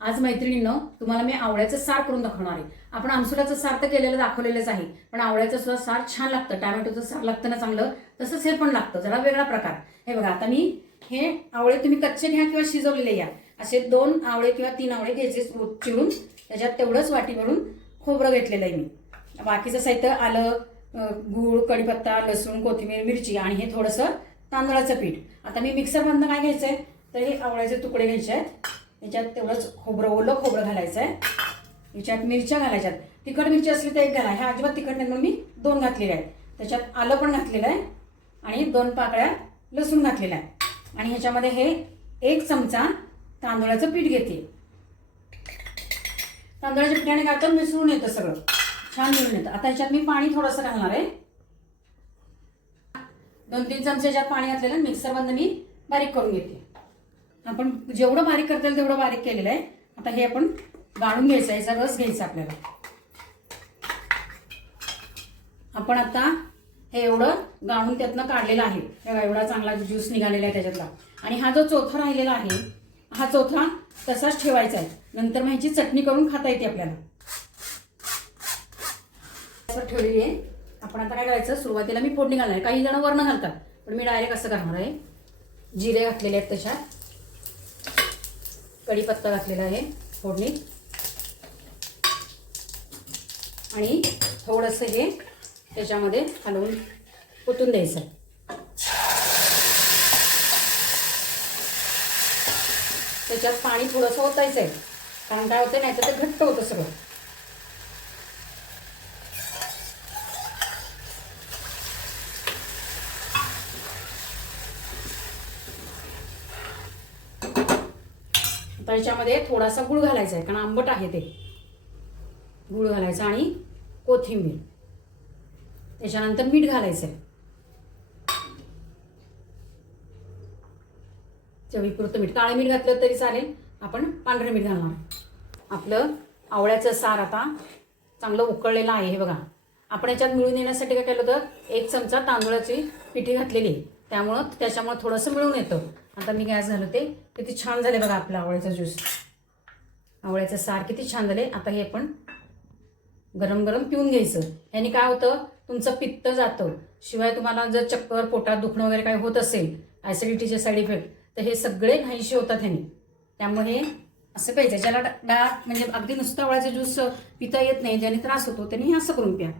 आज मैत्रिणींनो तुम्हाला मी आवळ्याचं सार करून दाखवणार आहे. आपण आमसुलाचं सार तर केलेलं दाखवलेलंच आहे, पण आवळ्याचं सुद्धा सार छान लागतं. टोमॅटोचं सार लागतं ना चांगलं, तसंच हे पण लागतं, जरा वेगळा प्रकार. हे बघा, आता मी हे आवळे तुम्ही कच्चे घ्या किंवा शिजवलेले घ्या, असे 2 आवळे किंवा 3 आवळे घ्यायचे चिरून. त्याच्यात तेवढंच वाटी भरून खोबरं घेतलेलं आहे मी. बाकीचं साहित्य आलं, गूळ, कढीपत्ता, लसूण, कोथिंबीर, मिरची आणि हे थोडंसं तांदळाचं पीठ. आता मी मिक्सरमधनं काय घ्यायचंय तर हे आवळ्याचे तुकडे घ्यायचे आहेत. याच्यात तेवढंच खोबरं, ओलं खोबरं घालायचं आहे. याच्यात मिरच्या घालायच्यात. तिखट मिरची असली तर 1 घाला, ह्या अजिबात तिखट नाही म्हणून मी 2 घातलेल्या आहेत. त्याच्यात आलं पण घातलेलं आहे आणि 2 पाकळ्या लसूण घातलेला आहे. आणि ह्याच्यामध्ये हे 1 चमचा तांदळाचं पीठ घेते. तांदळाच्या पिठाने काय तर मिसळून येतं, सगळं छान मिळून येतं. आता ह्याच्यात मी पाणी थोडंसं घालणार आहे. 2-3 चमचे ह्याच्यात पाणी घातलेलं मिक्सरमधनं मी बारीक करून घेते. आपण जेवढं बारीक करता येईल तेवढं बारीक केलेलं आहे. आता हे आपण गाळून घ्यायचं, याचा रस घ्यायचा आपल्याला. आपण आता हे एवढं गाळून त्यातनं काढलेलं आहे. बघा, एवढा चांगला ज्यूस निघालेला आहे त्याच्यातला. आणि हा जो चौथा राहिलेला आहे, हा चौथा तसाच ठेवायचा आहे. नंतर मग ह्याची चटणी करून खाता येते आपल्याला. असं ठेवलेली आहे. आपण आता काय करायचं, सुरुवातीला मी फोडणी घालणार आहे. काही जण वरण घालतात, पण मी डायरेक्ट असं करणार आहे. जिरे घातलेले आहेत त्याच्यात, कढीपत्ता घातलेला आहे फोडणीत, आणि थोडंसं हे त्याच्यामध्ये हलवून ओतून द्यायचं. त्याच्यात पाणी थोडंसं ओतायचं आहे, कारण काय होतं नाही तर ते घट्ट होतं सगळं. त्याच्यामध्ये थोडासा गूळ घालायचा आहे, कारण आंबट आहे ते. गूळ घालायचा आणि कोथिंबीर. त्याच्यानंतर मीठ घालायचं आहे, चवीपुरतं मीठ. काळे मीठ घातलं तरी चालेल, आपण पांढरे मीठ घालणार. आपलं आवळ्याचं सार आता चांगलं उकळलेलं आहे. हे बघा, आपण याच्यात मिळून येण्यासाठी काय केलं होतं, 1 चमचा तांदूळाची पिठी घातलेली, त्याच्यामुळे थोडंसं मिळून येतं. आता मी गॅस घालते. किती छान झाले बघा आपलं आवळ्याचा ज्यूस, आवळ्याचं सार किती छान झाले. आता हे आपण गरम गरम पिऊन घ्यायचं. ह्याने काय होतं, तुमचं पित्त जातं. शिवाय तुम्हाला जर चक्कर, पोटात दुखणं वगैरे काय होत असेल, ॲसिडिटीचे साईड इफेक्ट, तर हे सगळे नाहीसे होतात ह्याने. त्यामुळे असं प्यायचं. ज्याला म्हणजे अगदी नुसतं आवळ्याचा ज्यूस पिता येत नाही, ज्याने त्रास होतो, त्यांनी असं करून प्या.